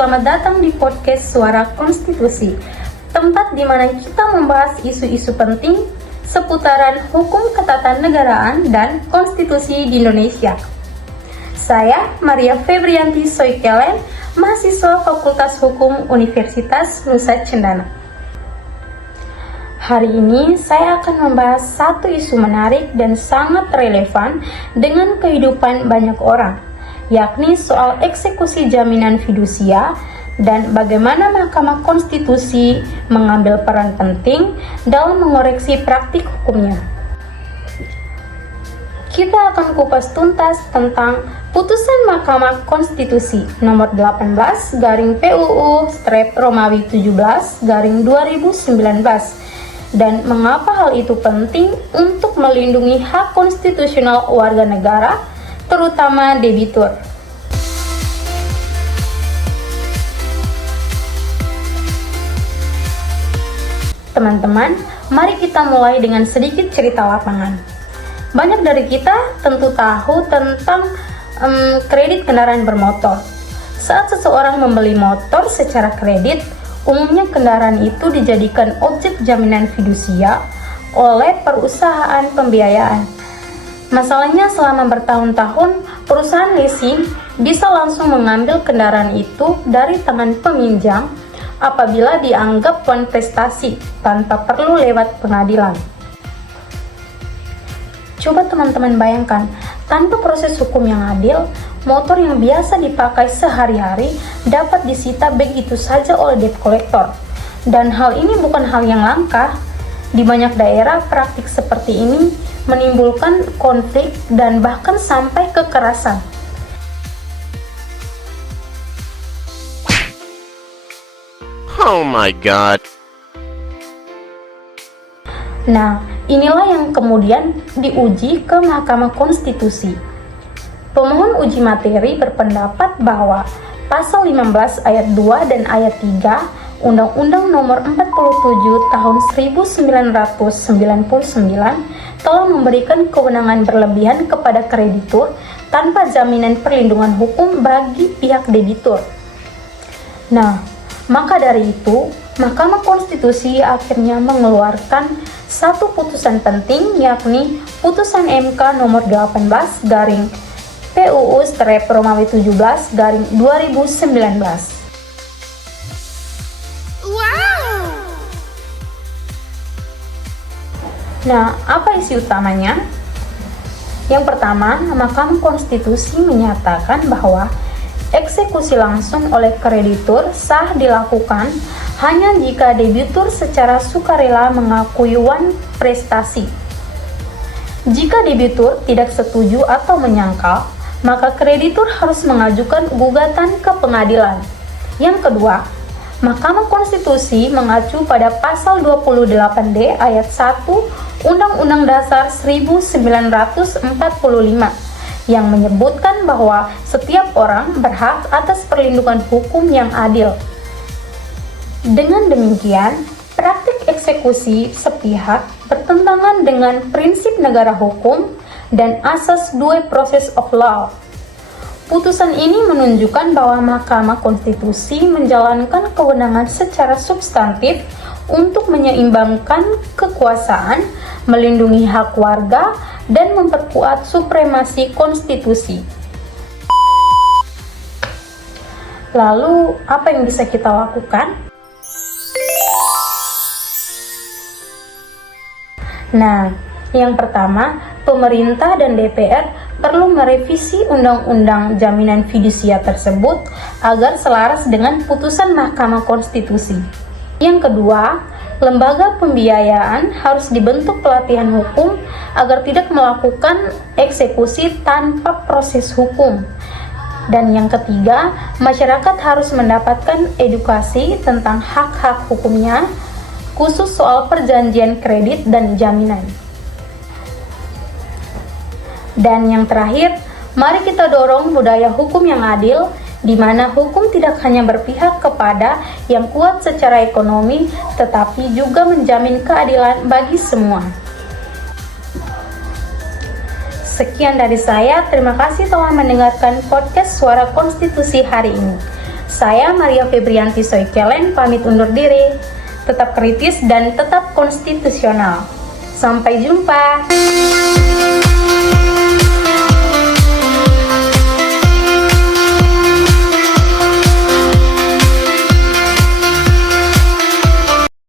selamat datang di podcast Suara Konstitusi, tempat di mana kita membahas isu-isu penting seputaran hukum ketatanegaraan dan konstitusi di Indonesia. Saya Maria Febrianti Soikelen, mahasiswa Fakultas Hukum Universitas Nusa Cendana. Hari ini saya akan membahas satu isu menarik dan sangat relevan dengan kehidupan banyak orang, yakni soal eksekusi jaminan fidusia dan bagaimana Mahkamah Konstitusi mengambil peran penting dalam mengoreksi praktik hukumnya. Kita akan kupas tuntas tentang putusan Mahkamah Konstitusi nomor 18 garing PUU-Romawi 17 garing 2019 dan mengapa hal itu penting untuk melindungi hak konstitusional warga negara, terutama debitur. Teman-teman, mari kita mulai dengan sedikit cerita lapangan. Banyak dari kita tentu tahu tentang kredit kendaraan bermotor. Saat seseorang membeli motor secara kredit, umumnya kendaraan itu dijadikan objek jaminan fidusia oleh perusahaan pembiayaan. Masalahnya selama bertahun-tahun, perusahaan leasing bisa langsung mengambil kendaraan itu dari tangan peminjam apabila dianggap punya prestasi tanpa perlu lewat pengadilan. Coba teman-teman bayangkan, tanpa proses hukum yang adil, motor yang biasa dipakai sehari-hari dapat disita begitu saja oleh debt collector. Dan hal ini bukan hal yang langka. Di banyak daerah, praktik seperti ini menimbulkan konflik dan bahkan sampai kekerasan. Oh my God. Nah, inilah yang kemudian diuji ke Mahkamah Konstitusi. Pemohon uji materi berpendapat bahwa Pasal 15 ayat 2 dan ayat 3 Undang-Undang Nomor 47 Tahun 1999 telah memberikan kewenangan berlebihan kepada kreditur tanpa jaminan perlindungan hukum bagi pihak debitur. Nah, maka dari itu, Mahkamah Konstitusi akhirnya mengeluarkan satu putusan penting, yakni Putusan MK nomor 18 garing PUU-Romawi 17 garing 2019. Nah, apa isi utamanya? Yang pertama, Mahkamah Konstitusi menyatakan bahwa eksekusi langsung oleh kreditur sah dilakukan hanya jika debitur secara sukarela mengakui prestasi. Jika debitur tidak setuju atau menyangkal, maka kreditur harus mengajukan gugatan ke pengadilan. Yang kedua, Mahkamah Konstitusi mengacu pada Pasal 28D ayat 1 Undang-Undang Dasar 1945 yang menyebutkan bahwa setiap orang berhak atas perlindungan hukum yang adil. Dengan demikian, praktik eksekusi sepihak bertentangan dengan prinsip negara hukum dan asas due process of law. Putusan ini menunjukkan bahwa Mahkamah Konstitusi menjalankan kewenangan secara substantif untuk menyeimbangkan kekuasaan, melindungi hak warga, dan memperkuat supremasi konstitusi. Lalu, apa yang bisa kita lakukan? Nah, yang pertama, pemerintah dan DPR perlu merevisi Undang-Undang Jaminan Fidusia tersebut agar selaras dengan putusan Mahkamah Konstitusi. Yang kedua, lembaga pembiayaan harus dibentuk pelatihan hukum agar tidak melakukan eksekusi tanpa proses hukum. Dan yang ketiga, masyarakat harus mendapatkan edukasi tentang hak-hak hukumnya, khusus soal perjanjian kredit dan jaminan. Dan yang terakhir, mari kita dorong budaya hukum yang adil, di mana hukum tidak hanya berpihak kepada yang kuat secara ekonomi, tetapi juga menjamin keadilan bagi semua. Sekian dari saya, terima kasih telah mendengarkan podcast Suara Konstitusi hari ini. Saya Maria Febrianti Soikeleng pamit undur diri. Tetap kritis dan tetap konstitusional. Sampai jumpa.